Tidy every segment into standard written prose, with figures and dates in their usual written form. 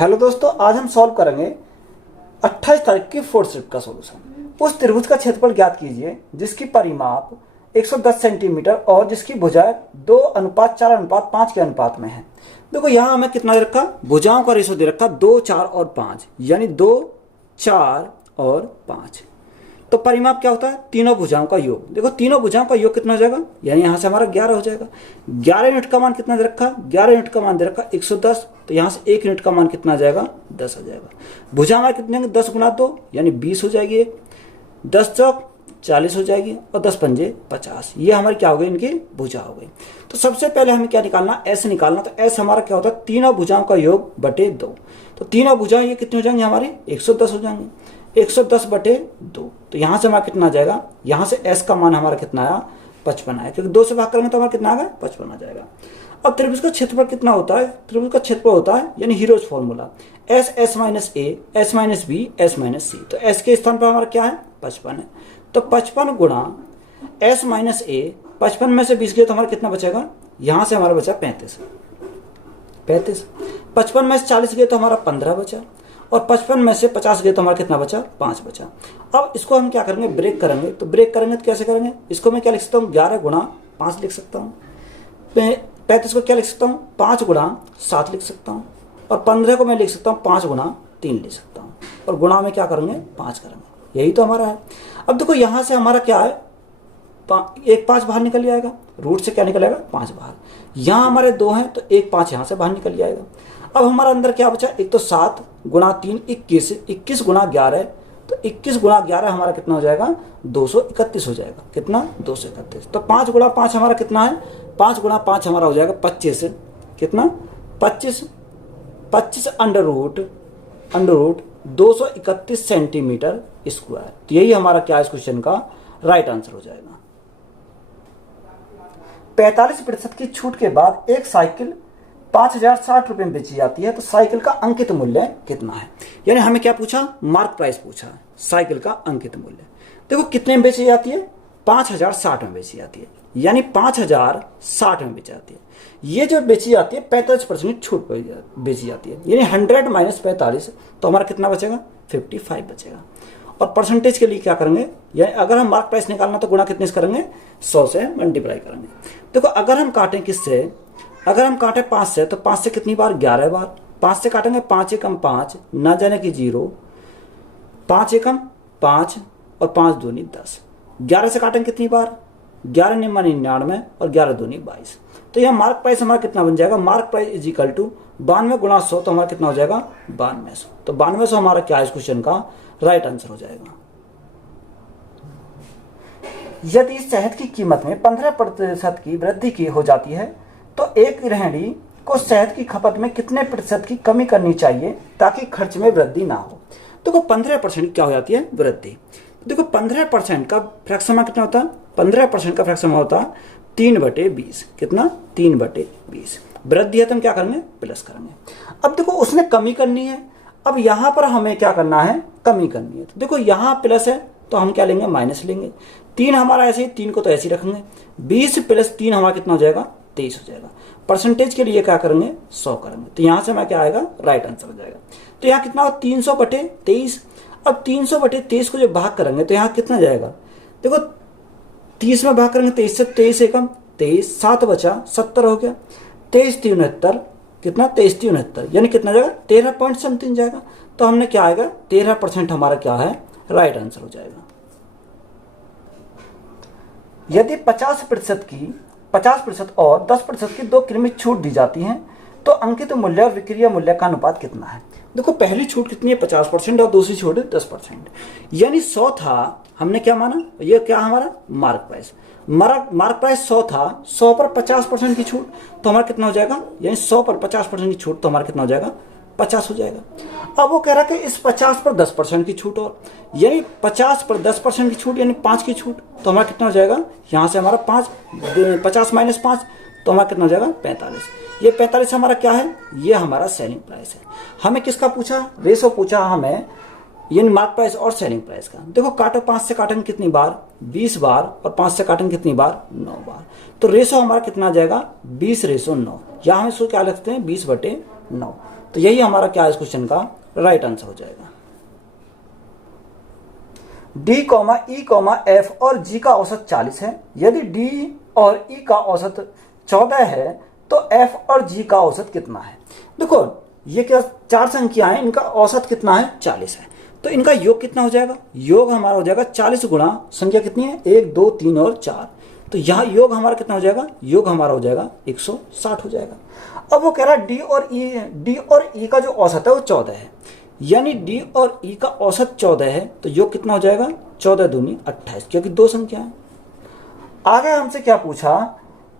Hello दोस्तों, आज हम सॉल्व करेंगे 28 तारीख की फोर्थ शिफ्ट का सॉल्यूशन। उस त्रिभुज का क्षेत्रफल ज्ञात कीजिए जिसकी परिमाप 110 सेंटीमीटर और जिसकी भुजाएं 2:4:5 के अनुपात में है। देखो यहाँ हमें कितना दे रखा, भुजाओं का रेशो दे रखा 2, 4 और 5, यानी 2, 4 और 5। तो परिमाप क्या होता है? तीनों भुजाओं का योग। देखो तीनों भुजाओं का योग कितना हो जाएगा, यानी यहाँ से हमारा 11 हो जाएगा। 11 यूनिट का मान कितना दे रखा, 11 यूनिट का मान दे रखा 110, तो यहाँ से 1 यूनिट का मान कितना आ जाएगा, 10 हो जाएगा। भुजा हमारे कितने होंगे, 10 गुना 2 यानी 20 हो जाएगी, 10 चौक 40 हो जाएगी और 10 पंजे 50। ये हमारी क्या हो गई, इनकी भुजा हो गई। तो सबसे पहले हमें क्या निकालना, एस निकालना। तो एस हमारा क्या होता है, तीनों भुजाओं का योग बटे 2। तो तीनों भुजाएं ये कितनी हो जाएंगी हमारी, 110 हो जाएंगे। 110 बटे 2, तो यहाँ से हमारा कितना आ जाएगा, यहाँ से एस का मान हमारा कितना आया, 55 आया, क्योंकि 2 से भाग करेंगे तो हमारा कितना आ गया, 55 आ जाएगा। अब त्रिभुज का क्षेत्रफल कितना होता है, त्रिभुज का क्षेत्रफल होता है यानी Heron's formula S, S minus A, S minus B, S minus C. तो एस के स्थान पर हमारा क्या है, 55 है। तो 55 गुणा एस माइनस ए, 55 में से 20 गए तो हमारा कितना बचेगा, यहाँ से हमारा बचा 35। 55 में से 40 गए तो हमारा 15 बचा, और 55 में से 50 गए तो हमारा कितना बचा, 5 बचा। अब इसको हम क्या करेंगे, ब्रेक करेंगे। तो ब्रेक करेंगे तो कैसे करेंगे, इसको मैं क्या लिख सकता हूँ, 11 गुणा 5 लिख सकता हूँ। 35 को क्या लिख सकता हूँ, 5 गुणा 7 लिख सकता हूँ, और 15 को मैं लिख सकता हूँ 5 गुणा 3 लिख सकता हूँ, और गुणा में क्या करेंगे, 5 करेंगे। यही तो हमारा है। अब देखो यहाँ से हमारा क्या है, एक 5 बाहर निकल जाएगा, रूट से क्या निकल आएगा, 5 बाहर। यहाँ हमारे 2 हैं तो एक 5 यहाँ से बाहर निकल जाएगा। अब हमारा अंदर क्या बचा, एक तो 7 गुणा 3 21, 21 गुणा 11, तो 21 गुणा 11 हमारा कितना हो जाएगा, 231 हो जाएगा। कितना, 231। तो 5 गुणा 5 हमारा कितना है, 5 गुणा 5 हमारा हो जाएगा 25। कितना, 25 अंडर रूट 231 सेंटीमीटर स्क्वायर। तो यही हमारा क्या है, इस क्वेश्चन का राइट आंसर हो जाएगा। 45% की छूट के बाद एक साइकिल 5060 रुपए में बेची जाती है, तो साइकिल का अंकित मूल्य कितना है। यानी हमें क्या पूछा, मार्क प्राइस पूछा है, साइकिल का अंकित मूल्य। देखो कितने में बेची जाती है, 5060 में बेची जाती है, यानी 5060 में बेची जाती है। ये जो बेची जाती है 45% छूट पर बेची जाती है, यानी 100 माइनस 45, तो हमारा कितना बचेगा, 55 बचेगा। और परसेंटेज के लिए क्या करेंगे, यानी अगर हम मार्क प्राइस निकालना तो गुणा कितने से करेंगे, 100 से मल्टीप्लाई करेंगे। देखो अगर हम काटें किससे, अगर हम काटें 5 से, तो 5 से कितनी बार, 11 बार। 5 से काटेंगे 5 एकम 5, ना जाने की 0, 5 एकम 5 और 5 दूनी 10। 11 से काटेंगे कितनी बार, 11 निम्न 99 और 11 दूनी 22। तो यह मार्क प्राइस हमारा कितना बन जाएगा, mark price is equal to 92 गुणा 100, तो हमारा कितना हो जाएगा, 9200। तो 9200 हमारा क्या है, इस क्वेश्चन का राइट आंसर हो जाएगा। यदि शहद की कीमत में 15% की वृद्धि की हो जाती है तो एक गृहिणी को शहद की खपत में कितने प्रतिशत की कमी करनी चाहिए ताकि खर्च में वृद्धि ना हो। देखो 15% क्या हो जाती है, वृद्धि। देखो 15% का फ्रैक्शन कितना होता है, 15% का फ्रैक्शन होता है 3/20। कितना, 3/20। वृद्धि है तो हम क्या करेंगे, प्लस करेंगे। अब देखो उसने कमी करनी है, अब यहां पर हमें क्या करना है, कमी करनी है। तो देखो यहाँ प्लस है तो हम क्या लेंगे, माइनस लेंगे। 3 हमारा ऐसे ही, 3 को तो ऐसे ही रखेंगे। 20 + 3 हमारा कितना हो जाएगा, 23 हो जाएगा। परसेंटेज के लिए क्या करेंगे, 100 करेंगे। तो यहाँ से हमारा क्या आएगा, राइट आंसर हो जाएगा। तो यहाँ कितना हो, 300/23। अब 300/23 को जब भाग करेंगे तो यहाँ कितना जाएगा, देखो 30 में भाग करेंगे 23 से, 23 एकम 23, 7 बचा 70 हो गया। 23 3 69, कितना, 23 3 69, यानी कितना जाएगा, 13 पॉइंट समथिंग जाएगा। तो हमने क्या आएगा, 13% हमारा क्या है, राइट आंसर हो जाएगा। यदि 50% और 10% की 2 कृमि छूट दी जाती है तो अंकित मूल्य और विक्रय मूल्य का अनुपात कितना है। देखो पहली छूट कितनी है, 50% और दूसरी छूट है 10%, यानी 100 था, हमने क्या माना, ये क्या हमारा मार्क प्राइस। मार्क प्राइस 100 था, 100 पर 50% की छूट, तो हमारा कितना हो जाएगा, यानी 100 पर 50% की छूट, तो हमारा कितना हो जाएगा, 50 हो जाएगा। अब वो कह रहा है कि इस 50 पर 10% की छूट, और यानी 50 पर 10% की छूट यानी 5 की छूट, तो हमारा कितना हो जाएगा, यहाँ से हमारा 50 माइनस 5, तो हमारा कितना हो जाएगा, 45। ये 45 हमारा क्या है, ये हमारा सेलिंग प्राइस है। हमें किसका पूछा, रेशो पूछा हमें, यानी मार्क प्राइस और सेलिंग प्राइस का। देखो काटो, 5 से काटेंगे कितनी बार, 20 बार, और 5 से काटेंगे कितनी बार, 9 बार। तो रेशो हमारा कितना आ जाएगा, 20:9, या हम इसको क्या लिखते हैं, 20/9। तो यही हमारा क्या है इस क्वेश्चन का राइट आंसर हो जाएगा। D, E, F और G का औसत 40 है। यदि D और E का औसत 14 है तो F और G का औसत कितना है। देखो ये क्या चार संख्याएं, इनका औसत कितना है 40 है, तो इनका योग कितना हो जाएगा, योग हमारा हो जाएगा 40 गुणा संख्या कितनी है 1 2 3 और 4, तो यहाँ योग हमारा कितना हो जाएगा, योग हमारा हो जाएगा 160 हो जाएगा। अब वो कह रहा है D और E का जो औसत है वो 14 है, यानी D और E का औसत 14 है, तो योग कितना हो जाएगा 14 दूनी 28, क्योंकि दो संख्या है। आगे हमसे क्या पूछा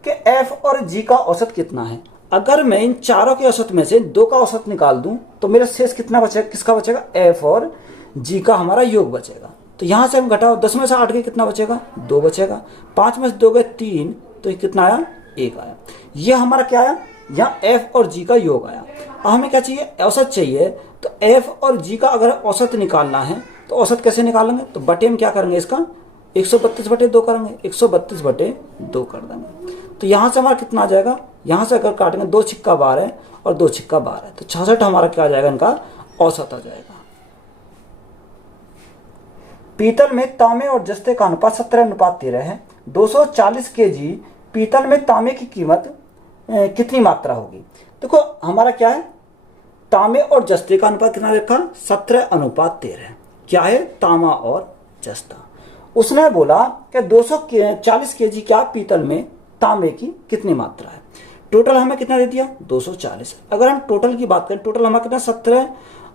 कि F और G का औसत कितना है। अगर मैं इन चारों के औसत में से दो का औसत निकाल दूं तो मेरा शेष कितना बचेगा, किसका बचेगा, F और G का हमारा योग बचेगा। तो यहां से हम घटाओ 10 में से 8 के कितना बचेगा 2 बचेगा, 5 में से 2 गए 3, तो ये कितना आया 1 आया। ये हमारा क्या आया, यहाँ F और G का योग आया। अब हमें क्या चाहिए, औसत चाहिए, तो F और G का अगर औसत निकालना है तो औसत कैसे निकालेंगे, तो बटे में क्या करेंगे इसका 132/2 करेंगे, 132/2 कर देंगे। तो यहाँ से हमारा कितना आ जाएगा, यहाँ से अगर काटेंगे 2 छिक्का 12 और 2 छिक्का 12, तो 66 हमारा क्या आ जाएगा, इनका औसत आ जाएगा। पीतल में तांबे और जस्ते का अनुपात 17:13 है। 240 केजी पीतल में तांबे की कीमत कितनी मात्रा होगी। देखो हमारा क्या है, तांबे और जस्ते का अनुपात कितना रखा 17:13, क्या है तांबा और जस्ता। उसने बोला कि 240 केजी क्या पीतल में तांबे की कितनी मात्रा है। टोटल हमें कितना दे दिया 240। अगर हम टोटल की बात करें, टोटल हमारा कितना 17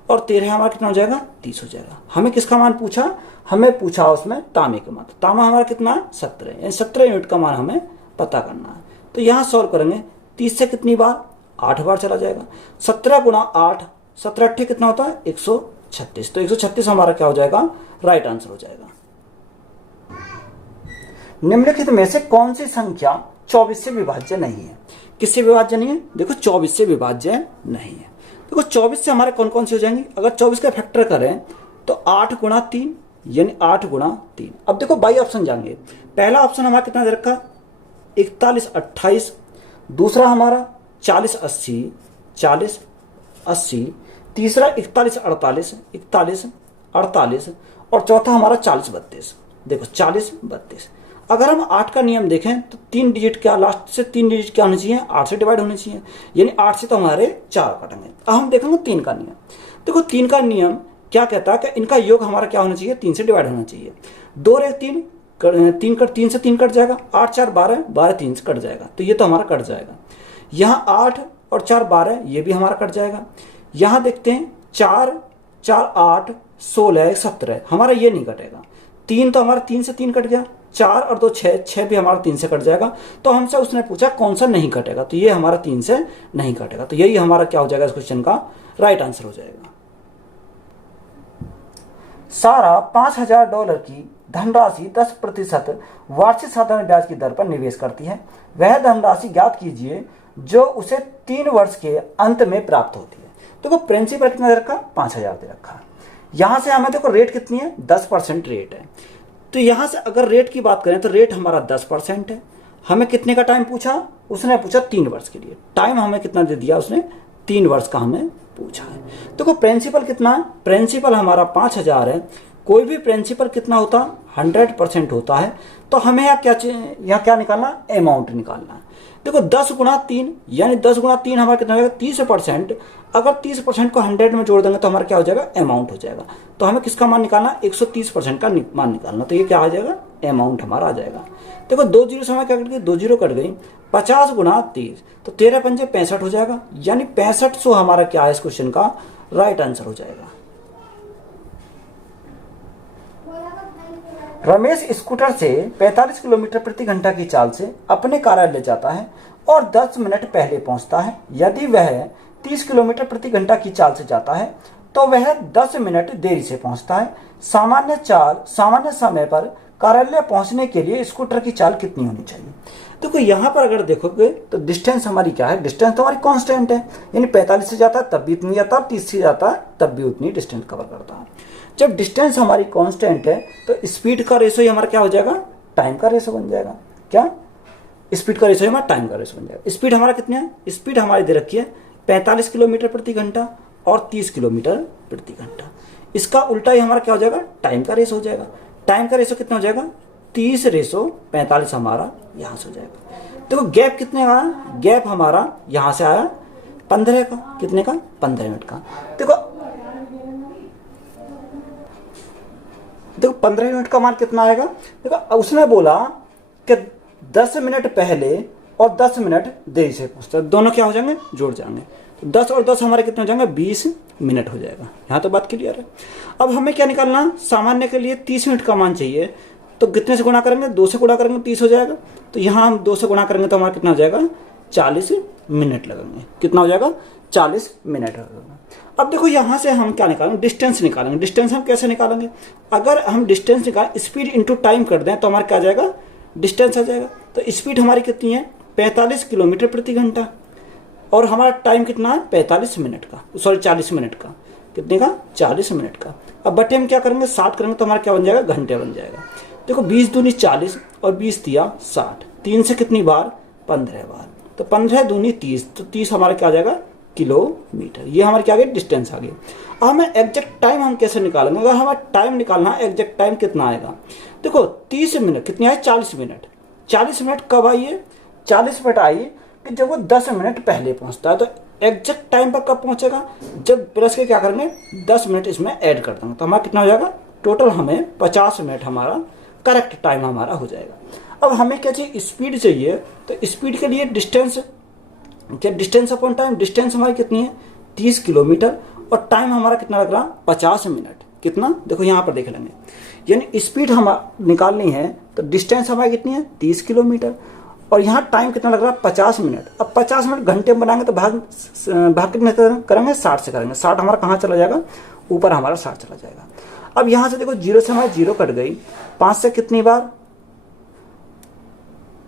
और 13 हमारा कितना हो जाएगा 30 हो जाएगा। हमें किसका मान पूछा, हमें पूछा उसमें तांबे का मान। तांबा हमारा कितना है 17, यानी 17 यूनिट का मान हमें पता करना है। तो यहाँ सॉल्व करेंगे, 30 से कितनी बार 8 बार चला जाएगा, 17 गुणा 8, 17 8 कितना होता है 136, तो 136 हमारा क्या हो जाएगा राइट आंसर हो जाएगा। निम्नलिखित में से कौन सी संख्या 24 से विभाज्य नहीं है। किससे विभाज्य नहीं है, देखो 24 से विभाज्य नहीं है। देखो 24 से हमारे कौन कौन सी हो जाएंगी, अगर 24 का फैक्टर करें तो 8 गुणा 3 यानी 8 गुणा 3। अब देखो बाई ऑप्शन जाएंगे, पहला ऑप्शन हमारा कितना दे रखा 41 28, दूसरा हमारा 40 80 40 80, तीसरा 41 48 41 48 और चौथा हमारा 40 32। देखो 40 32। अगर हम 8 का नियम देखें तो 3 डिजिट क्या, लास्ट से 3 डिजिट क्या होनी चाहिए 8 से डिवाइड होनी चाहिए, यानी 8 से तो हमारे 4 कटेंगे। अब हम देखेंगे 3 का नियम। देखो 3 का नियम क्या कहता है कि इनका योग हमारा क्या होना चाहिए 3 से डिवाइड होना चाहिए। 2 और 3 3 से 3 कट जाएगा, 8 4 12 12 3 से कट जाएगा, तो ये तो हमारा कट जाएगा। यहाँ 8 और 4 12 ये भी हमारा कट जाएगा। यहाँ देखते हैं 4 4 8 16 17 हमारा ये नहीं कटेगा। 3 तो हमारा 3 से 3 कट गया, 4 और 2 6 6 भी हमारा 3 से कट जाएगा। तो हमसे उसने पूछा कौन सा नहीं कटेगा, तो ये हमारा 3 से नहीं कटेगा, तो यही हमारा क्या हो जाएगा इस क्वेश्चन का राइट आंसर हो जाएगा। सारा $5000 की धनराशि 10% वार्षिक साधारण ब्याज की दर पर निवेश करती है। वह धनराशि ज्ञात कीजिए जो उसे 3 वर्ष के अंत में प्राप्त होती है। देखो प्रिंसिपल कितना दे रखा 5000 दे रखा। यहां से हमें देखो रेट कितनी है 10% रेट है, तो यहां से अगर रेट की बात करें तो रेट हमारा 10% है। हमें कितने का टाइम पूछा, उसने पूछा 3 वर्ष के लिए। टाइम हमें कितना दे दिया उसने 3 वर्ष का हमें पूछा है। देखो प्रिंसिपल कितना है, प्रिंसिपल हमारा 5000 है। कोई भी प्रिंसिपल कितना होता 100% होता है, तो हमें यहाँ क्या निकालना अमाउंट निकालना है। देखो 10 गुणा 3 यानी 10 गुणा 3 हमारा कितना हो जाएगा 30%। अगर 30% को 100 में जोड़ देंगे तो हमारा क्या हो जाएगा अमाउंट हो जाएगा। तो हमें किसका मान निकालना 130% का मान निकालना, तो ये क्या आ जाएगा अमाउंट हमारा आ जाएगा। देखो 2 जीरो से हमारे क्या कट गई 2 जीरो कट गई, 50 गुणा 30 तो 13 पंजे 65 हो जाएगा, यानी 6500 हमारा क्या है इस क्वेश्चन का राइट आंसर हो जाएगा। रमेश स्कूटर से 45 किलोमीटर प्रति घंटा की चाल से अपने कार्यालय जाता है और 10 मिनट पहले पहुंचता है। यदि वह 30 किलोमीटर प्रति घंटा की चाल से जाता है तो वह 10 मिनट देरी से पहुंचता है। सामान्य समय पर कार्यालय पहुंचने के लिए स्कूटर की चाल कितनी होनी चाहिए। देखो यहाँ पर अगर देखोगे तो डिस्टेंस हमारी क्या है, डिस्टेंस तो हमारी कांस्टेंट है, यानी 45 से जाता है तब भी इतनी जाता है, 30 से जाता है तब भी उतनी डिस्टेंस कवर करता है। जब डिस्टेंस हमारी कांस्टेंट है तो स्पीड का रेशो ही हमारा क्या हो जाएगा टाइम का रेशो बन जाएगा। क्या स्पीड का रेशो हमारा टाइम का रेशो बन जाएगा। स्पीड हमारा कितनी है, स्पीड हमारी दे रखी है 45 किलोमीटर प्रति घंटा और 30 किलोमीटर प्रति घंटा। इसका उल्टा ही हमारा क्या हो जाएगा, टाइम का रेशो हो जाएगा। टाइम का रेशो कितना हो जाएगा, 30:45 हमारा यहाँ से हो जाएगा। देखो गैप कितने का आया, गैप हमारा यहाँ से आया 15 का, कितने का, 15 मिनट का। देखो 15 मिनट का मान कितना आएगा। देखो उसने बोला कि 10 मिनट पहले और 10 मिनट देरी से पहुंचता, दोनों क्या हो जाएंगे, जुड़ जाएंगे। तो 10 और 10 हमारे कितने हो जाएंगे, 20 मिनट हो जाएगा। यहाँ तो बात क्लियर है। अब हमें क्या निकालना, सामान्य के लिए 30 मिनट का मान चाहिए, तो कितने से गुणा करेंगे, 2 से गुणा करेंगे 30 हो जाएगा। तो यहाँ हम 2 से गुणा करेंगे तो हमारा कितना हो जाएगा, 40 मिनट लगेंगे। कितना हो जाएगा, 40 मिनट लगेगा। अब देखो यहाँ से हम क्या निकालेंगे, डिस्टेंस निकालेंगे। डिस्टेंस हम कैसे निकालेंगे, अगर हम डिस्टेंस निकालें स्पीड इंटू टाइम कर दें तो हमारा क्या आ जाएगा, डिस्टेंस आ जाएगा। तो स्पीड हमारी कितनी है, 45 किलोमीटर प्रति घंटा, और हमारा टाइम कितना है, 45 मिनट का, सॉरी 40 मिनट का। कितने का, 40 मिनट का। अब बटे हम क्या करेंगे, 60 करेंगे तो हमारा क्या बन जाएगा, घंटे बन जाएगा। देखो 20 दूनी 40 और 20 दिया 60, 3 से कितनी बार, 15 बार। तो 15 दूनी 30, तो 30 हमारा क्या आ जाएगा, किलोमीटर। ये हमारे क्या आ गई, डिस्टेंस आ गई। अब हमें एग्जैक्ट टाइम हम कैसे निकालेंगे, अगर हमारा टाइम निकालना है, एग्जैक्ट टाइम कितना आएगा। देखो 30 मिनट कितनी आई, 40 मिनट। 40 मिनट कब आई है, 40 मिनट आई कि जब वो 10 मिनट पहले पहुंचता है। तो एग्जैक्ट टाइम पर कब पहुंचेगा, जब प्लस के क्या करेंगे, 10 मिनट इसमें ऐड कर देंगे तो हमारा कितना हो जाएगा, टोटल हमें 50 मिनट हमारा करेक्ट टाइम हमारा हो जाएगा। अब हमें क्या चाहिए, स्पीड चाहिए। तो स्पीड के लिए डिस्टेंस, क्या डिस्टेंस अपॉन टाइम, डिस्टेंस हमारी कितनी है, 30 किलोमीटर, और टाइम हमारा कितना लग रहा, 50 मिनट। कितना, देखो यहाँ पर देख लेंगे, यानी स्पीड हम निकालनी है तो डिस्टेंस हमारी कितनी है, 30 किलोमीटर, और यहाँ टाइम कितना लग रहा है, 50 मिनट। अब 50 मिनट घंटे में बनाएंगे तो भाग कितने करेंगे, 60 से करेंगे। 60 हमारा कहाँ चला जाएगा, ऊपर हमारा 60 चला जाएगा। अब यहाँ से देखो 0 से हमारा 0 कट गई, 5 से कितनी बार,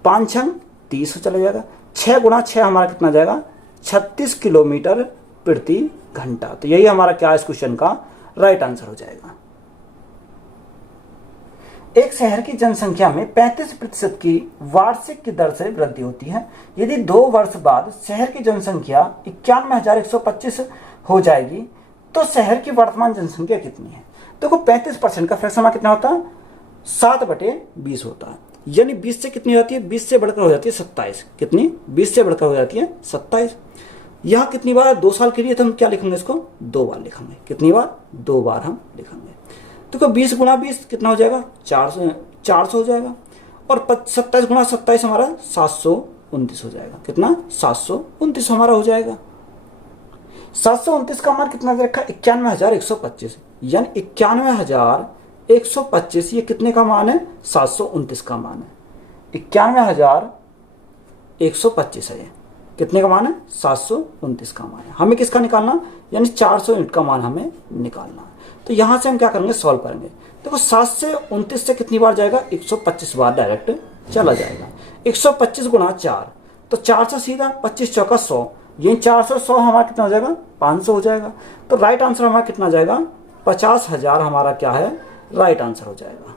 5 छंग 30 चला जाएगा। 6 गुणा 6 हमारा कितना जाएगा, 36 किलोमीटर प्रति घंटा। तो यही हमारा क्या है, इस क्वेश्चन का राइट आंसर हो जाएगा। एक शहर की जनसंख्या में 35% की वार्षिक की दर से वृद्धि होती है। यदि 2 वर्ष बाद शहर की जनसंख्या 91,125 हो जाएगी तो शहर की वर्तमान जनसंख्या कितनी है। देखो 35% का फ्रैक्शन कितना होता है, 7/20 होता है। यानी 20 से कितनी हो जाती है, 20 से बढ़कर हो जाती है 27। कितनी, 20 से बढ़कर हो जाती है 27। यहाँ कितनी बार, 2 साल के लिए तो हम क्या लिखेंगे, इसको 2 बार लिखेंगे। कितनी बार, 2 बार हम लिखेंगे। तो 20 गुणा 20 कितना हो जाएगा, 400 हो जाएगा, और 27 गुणा 27 हमारा 729 हो जाएगा। कितना, 729 हमारा हो जाएगा। 729 का मान कितना रखा, 91,125, यानी 91,125 ये कितने का मान है, 729 का मान है। 91,125 है, कितने का मान है, 729 का मान है। हमें किसका निकालना, यानी 400 यूनिट का मान हमें निकालना। तो यहां से हम क्या करेंगे, सॉल्व करेंगे। देखो 7 से 29 से कितनी बार जाएगा, 125 बार डायरेक्ट चला जाएगा। 125 गुणा 4, तो 4 से सीधा 25 चौका 100, ये 400 हमारा कितना हो जाएगा, 500 हो जाएगा। तो राइट आंसर हमारा कितना जाएगा, 50,000 हमारा क्या है, राइट आंसर हो जाएगा।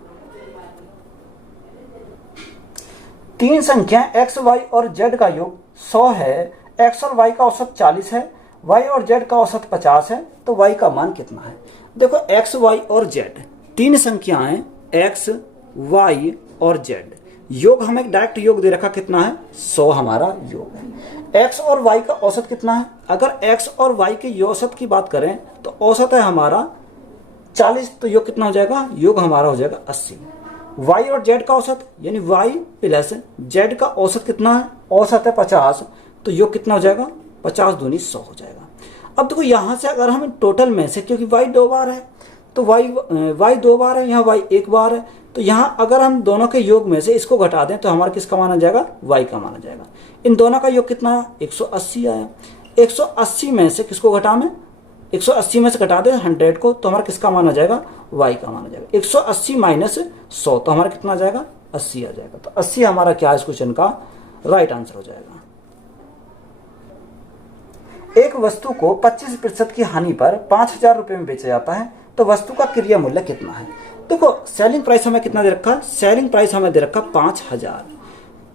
3 संख्या x, y और z का योग 100 है, x और y का औसत 40 है, y और z का औसत 50 है, तो y का मान कितना है। देखो x, y और z 3 संख्याएं x, y और z, योग हमें डायरेक्ट योग दे रखा कितना है, 100 हमारा योग है। x और y का औसत कितना है, अगर x और y के औसत की बात करें तो औसत है हमारा 40, तो योग कितना हो जाएगा, योग हमारा हो जाएगा 80। y और z का औसत, यानी y प्लस z का औसत कितना है, औसत है 50, तो योग कितना हो जाएगा, 50 दूनी 100 हो जाएगा। अब देखो यहां से अगर हम टोटल में से, क्योंकि y 2 बार है तो y 2 बार है, यहाँ y 1 बार है, तो यहाँ अगर हम दोनों के योग में से इसको घटा दें तो हमारा किसका माना जाएगा, y का माना जाएगा। इन दोनों का योग कितना है, 180 आया। 180 में से किसको घटा में, 180 में से घटा दे 100 को, तो हमारा किसका माना जाएगा, y का माना जाएगा। 180 माइनस 100 तो हमारा कितना आ जाएगा, 80 आ जाएगा। तो 80 हमारा क्या है, इस क्वेश्चन का राइट आंसर हो जाएगा। एक वस्तु को 25% की हानि पर 5,000 रुपए में बेचा जाता है, तो वस्तु का क्रय मूल्य कितना है। देखो सेलिंग प्राइस हमें कितना दे रखा, सेलिंग प्राइस हमें दे रखा 5,000,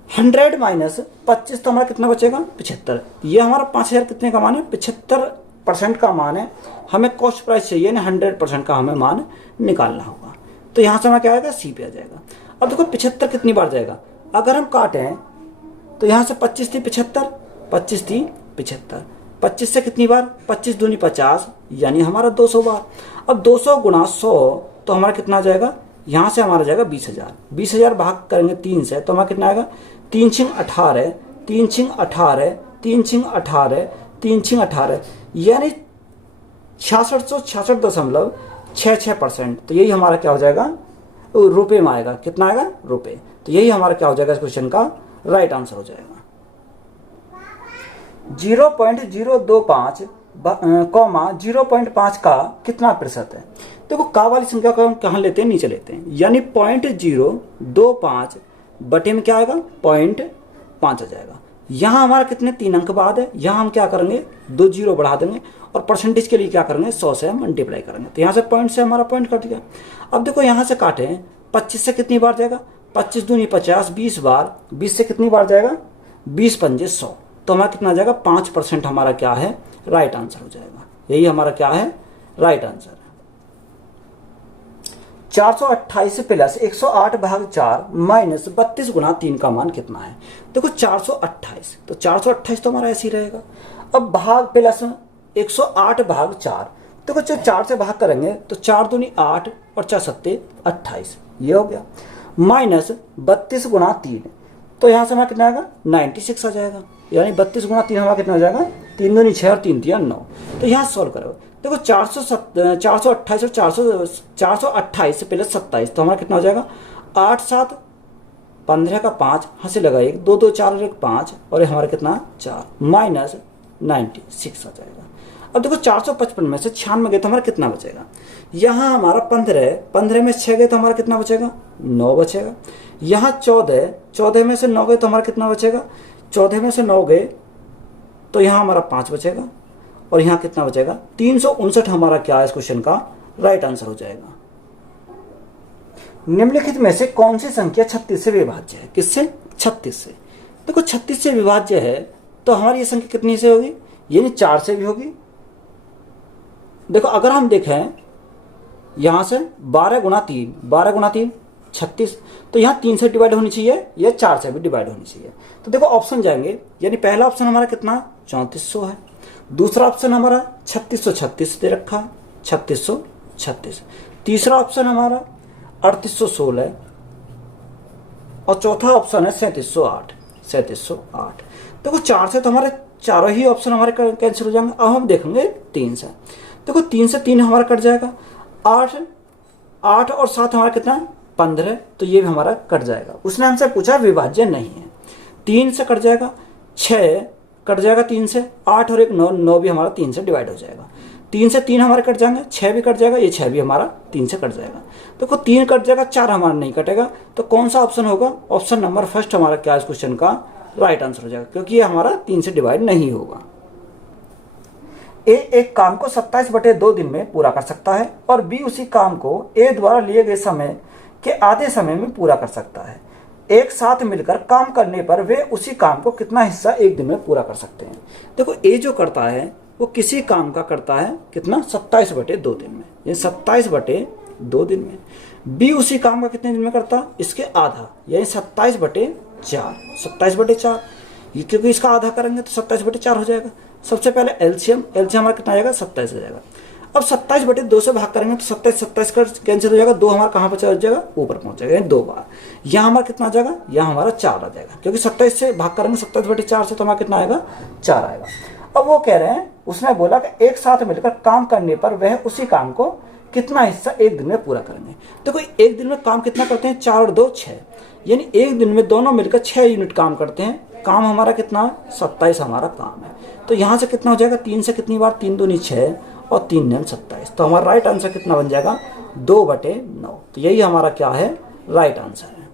100 माइनस 25 तो हमारा कितना बचेगा 75। ये हमारा 5000 कितने का मान है 75% का मान है। हमें कॉस्ट प्राइस चाहिए ना 100% का हमें मान निकालना होगा। तो यहाँ से हमारा क्या आएगा सी पे आ जाएगा। अब देखो 75 कितनी बार जाएगा, अगर हम काटें तो यहाँ से 25 थी 75, 25 थी 75, 25 से कितनी बार 25 दूनी 50 यानी हमारा 200 बार। अब 200 गुणा 100 तो हमारा कितना आ जाएगा, यहाँ से हमारा जाएगा 20,000। 20,000 भाग करेंगे 3 से तो हमारा कितना आएगा 3 छिंग 18, 3 छिंग 18, 3 छिंग 18, 3 छिंग 18 यानी 6666.66%। तो यही हमारा क्या हो जाएगा रुपए में आएगा, कितना आएगा रुपए। तो यही हमारा क्या हो जाएगा इस क्वेश्चन का राइट आंसर हो जाएगा। 0.025 0.5 का कितना प्रतिशत है। देखो का वाली संख्या को हम कहाँ लेते हैं, नीचे लेते हैं, यानी 0.025 बटे में क्या आएगा 0.5 आ जाएगा। यहाँ हमारा कितने 3 अंक बाद है, यहाँ हम क्या करेंगे 2 जीरो बढ़ा देंगे और परसेंटेज के लिए क्या करेंगे 100 से मल्टीप्लाई करेंगे। तो यहाँ से पॉइंट से हमारा पॉइंट कट गया। अब देखो यहाँ से काटे 25 से कितनी बार जाएगा, 25 दूनी 50, 20 बार, 20 से कितनी बार जाएगा 20 पंजे 100। तो हमारा कितना आ जाएगा 5% हमारा क्या है राइट आंसर हो जाएगा। यही हमारा क्या है राइट आंसर है। 428 प्लस 108 भाग 4 माइनस 32 गुणा 3 का मान कितना है। देखो 428 तो 428 तो हमारा ऐसे ही रहेगा। अब भाग प्लस 108 भाग 4, देखो जब 4 से भाग करेंगे तो 4 दूनी 8 और 4 सत्ते 28, ये हो गया। माइनस 32 गुणा 3 तो यहाँ से हमारा कितना आएगा 96 आ जाएगा, यानी 32 गुणा 3 हमारा कितना आ जाएगा 3 दूनी 6 और 3 तिया 9। तो यहाँ सॉल्व करो, देखो 428 और 428 से प्लस 27 तो हमारा कितना हो जाएगा 8 7 15 का 5 हंसे लगा 1 2 2 4 और 1 5 और ये हमारा कितना 4 माइनस 96 आ जाएगा। अब देखो 455 में से 96 गए तो हमारा कितना बचेगा, यहाँ हमारा 15 में 6 गए तो हमारा कितना बचेगा 9 बचेगा। यहाँ 14 में से 9 गए तो हमारा कितना बचेगा, 14 में से 9 गए तो यहाँ हमारा 5 बचेगा और यहाँ कितना बचेगा 359 हमारा क्या है इस क्वेश्चन का राइट आंसर हो जाएगा। निम्नलिखित में से कौन सी संख्या 36 से विभाज्य है, किससे 36 से। देखो 36 से विभाज्य है तो हमारी ये संख्या कितनी से होगी, यानी 4 से भी होगी। देखो अगर हम देखें यहां से 12 गुणा 3 36, तो यहाँ 3 से डिवाइड होनी चाहिए या 4 से भी डिवाइड होनी चाहिए। तो देखो ऑप्शन जाएंगे, यानी पहला ऑप्शन हमारा कितना 3400 है, दूसरा ऑप्शन हमारा 3636 दे रखा है 3636, तीसरा ऑप्शन हमारा 3816 है और चौथा ऑप्शन है 3708। देखो 4 से तो हमारे चारों ही ऑप्शन हमारे कैंसिल हो जाएंगे। अब हम देखेंगे 3 से, देखो 3 से 3 हमारा कट जाएगा, 8 और 7 हमारा कितना 15, तो ये भी हमारा कट जाएगा। उसने हमसे पूछा विभाज्य नहीं है, 3 से कट जाएगा, 6 कट जाएगा 3 से, 8 और 1 9 भी हमारा 3 से डिवाइड हो जाएगा। 3 से 3 हमारे कट जाएंगे, 6 भी कट जाएगा, ये 6 भी हमारा 3 से कट जाएगा। देखो 3 कट जाएगा, 4 हमारा नहीं कटेगा, तो कौन सा ऑप्शन होगा, ऑप्शन नंबर फर्स्ट हमारा क्या इस क्वेश्चन का राइट आंसर हो जाएगा, क्योंकि ये हमारा 3 से डिवाइड नहीं होगा। ए एक काम को 27/2 दिन में पूरा कर सकता है और बी उसी काम को ए द्वारा लिए गए समय के आधे समय में पूरा कर सकता है। एक साथ मिलकर काम करने पर वे उसी काम को कितना हिस्सा एक दिन में पूरा कर सकते हैं। देखो ए जो करता है वो किसी काम का करता है कितना 27/2 दिन में, यानी 27/2 दिन में। बी उसी काम का कितने दिन में करता है, इसके आधा, यानी 27/4, ये क्योंकि इसका आधा करेंगे तो 27/4 हो जाएगा। सबसे पहले एलसीएम हमारा कितना आ जाएगा 27 हो जाएगा। अब 27/2 से भाग करेंगे तो 27 का कैंसिल हो जाएगा, 2 हमारा कहाँ पर चल जाएगा ऊपर पहुंच जाएगा 2 बार। यहाँ हमारा कितना आ जाएगा, यहाँ हमारा 4 आ जाएगा, क्योंकि 27 से भाग करेंगे 27/4 से तो हमारा कितना आएगा 4 आएगा। अब वो कह रहे हैं, उसने बोला कि एक साथ मिलकर काम करने पर वह उसी काम को कितना हिस्सा एक दिन में पूरा करेंगे। देखो एक दिन में काम कितना करते हैं 4 और 2 6, यानी एक दिन में दोनों मिलकर 6 यूनिट काम करते हैं। काम हमारा कितना 27 हमारा काम है, तो यहाँ से कितना हो जाएगा 3 से कितनी बार 3 दूनी 6 और 3 9 27, तो हमारा राइट आंसर कितना बन जाएगा 2/9। तो यही हमारा क्या है राइट आंसर है।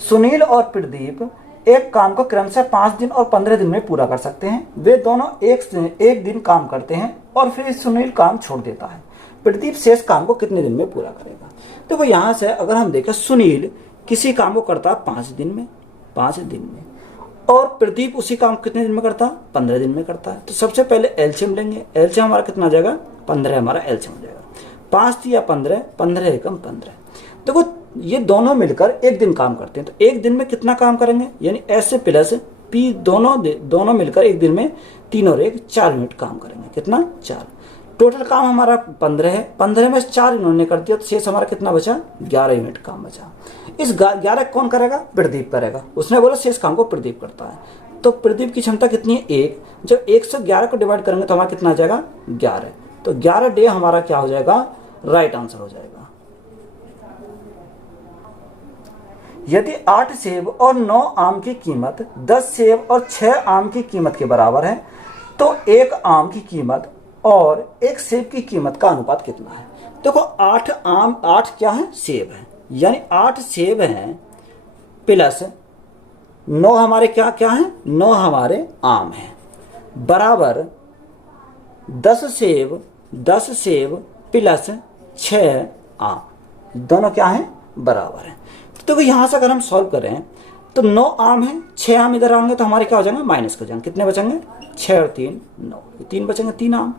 सुनील और प्रदीप एक काम को क्रमशः 5 दिन और 15 दिन में पूरा कर सकते हैं। वे दोनों एक दिन काम करते हैं और फिर सुनील काम छोड़ देता है। प्रदीप शेष काम को कितने दिन में पूरा करेगा। देखो यहाँ से अगर हम देखें सुनील किसी काम को करता है 5 दिन में, 5 दिन में, और प्रदीप उसी काम को कितने दिन में करता है, 15 दिन में करता है। तो सबसे पहले एलसीएम लेंगे। एलसीएम हमारा कितना आ जाएगा, 15 हमारा एलसीएम हो जाएगा। 5 या 15, 15 एकम 15। देखो ये दोनों मिलकर एक दिन काम करते हैं, तो एक दिन में कितना काम करेंगे, यानी एस प्लस पी दोनों मिलकर एक दिन में 3 और 1 4 यूनिट काम करेंगे। कितना, 4। टोटल काम हमारा 15 है, 15 में 4 इन्होंने कर दिया, तो शेष हमारा कितना बचा, 11 यूनिट काम बचा। इस 11 कौन करेगा, प्रदीप करेगा। उसने बोला शेष काम को प्रदीप करता है, तो प्रदीप की क्षमता कितनी है, 1। जब 1 से 11 को डिवाइड करेंगे तो हमारा कितना आ जाएगा, 11। तो 11 डे हमारा क्या हो जाएगा, राइट आंसर हो जाएगा। यदि 8 सेब और 9 आम की कीमत 10 सेब और 6 आम की कीमत के बराबर है, तो 1 आम की कीमत और 1 सेब की कीमत का अनुपात कितना है। देखो 8 क्या है, सेब है, यानी 8 सेब हैं प्लस 9 हमारे क्या क्या है, 9 हमारे आम हैं, बराबर 10 सेब प्लस 6 आम, दोनों क्या है, बराबर है। तो देखो यहां से अगर हम सॉल्व करें तो 9 आम है, 6 आम इधर आएंगे तो हमारे क्या हो जाएंगे, माइनस हो जाएंगे। कितने बचेंगे, 6 और 3 9, 3 बचेंगे, 3 आम।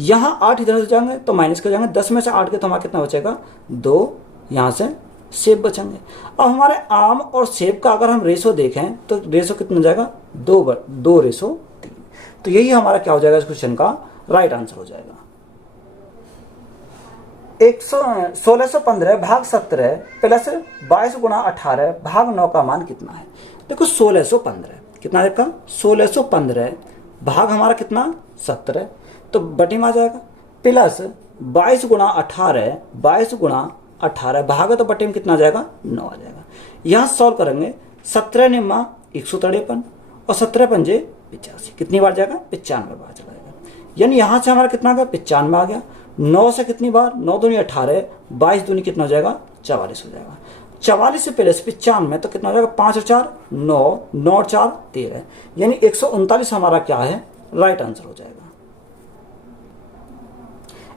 यहाँ 8 इधर से जाएंगे तो माइनस हो जाएंगे, 10 में से 8 के तो हमारा कितना बचेगा, 2। यहाँ से सेब बचेंगे। अब हमारे आम और सेब का अगर हम रेशो देखें तो रेशो कितना जाएगा, 2:3। तो यही हमारा क्या हो जाएगा, इस क्वेश्चन का राइट आंसर हो जाएगा। 1615 भाग 17 प्लस 22 गुणा 18 भाग 9 का मान कितना है। देखो 1615 कितना देखा, 1615 भाग हमारा कितना, 17, तो बटी में आ जाएगा, प्लस 22 गुणा 18, 22 गुणा 18 भाग तो बटे में कितना आ जाएगा, 9 आ जाएगा। यहाँ सॉल्व करेंगे, 17 निम्मा 153 और 17 पंजे 85, कितनी बार जाएगा, 95 बार चला जाएगा। यानी यहाँ से हमारा कितना आ गया, 95 आ गया। 9 से कितनी बार, 9 दूनी 18, 22 दूनी कितना हो जाएगा, 44 हो जाएगा। 44 से प्लस 95 तो कितना हो जाएगा, 5 और 4 9, 9 और 4 13, यानी 139 हमारा क्या है, राइट आंसर हो जाएगा।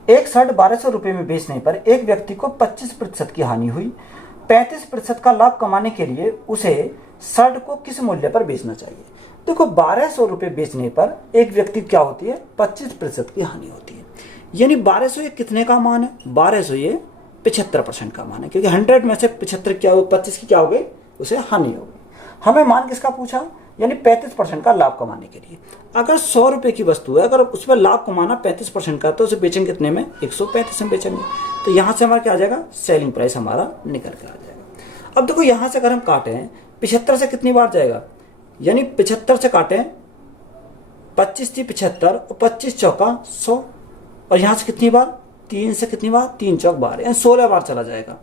एक शर्ट 1200 रुपये में बेचने पर एक व्यक्ति को 25% की हानि हुई। 35% का लाभ कमाने के लिए उसे शर्ट को किस मूल्य पर बेचना चाहिए। देखो 1200 रुपये बेचने पर एक व्यक्ति क्या होती है, 25% की हानि होती है। यानी 1200 ये कितने का मान है, 1200 ये 75% का मान है, क्योंकि 100 में से 75 क्या हो, 25 की क्या हो गई, उसे हानि हो गई। हमें मान किसका पूछा, यानी 35% का लाभ कमाने के लिए। अगर 100 रुपये की वस्तु है, अगर उस पर लाभ कमाना 35% का, तो उसे बेचेंगे कितने में, 135 में बेचेंगे। तो यहाँ से हमारा क्या आ जाएगा, सेलिंग प्राइस हमारा निकल के आ जाएगा। अब देखो यहाँ से अगर हम काटें 75 से कितनी बार जाएगा, यानी 75 से काटें, 25 थी 75 और 25 चौका 100, और यहाँ से कितनी बार, 3 से कितनी बार, 3 चौक 12, यानी 16 बार चला जाएगा।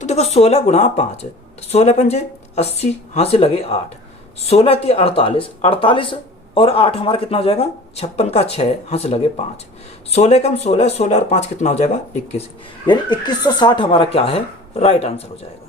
तो देखो 16 गुणा 5, तो 16 पंजे 80, यहाँ से लगे 8, 16 थी 48, 48 और 8 हमारा कितना हो जाएगा, 56 का 6, यहाँ से लगे 5, 16 कम 16, 16 और 5 कितना हो जाएगा, 21, यानी 2160 हमारा क्या है, राइट आंसर हो जाएगा।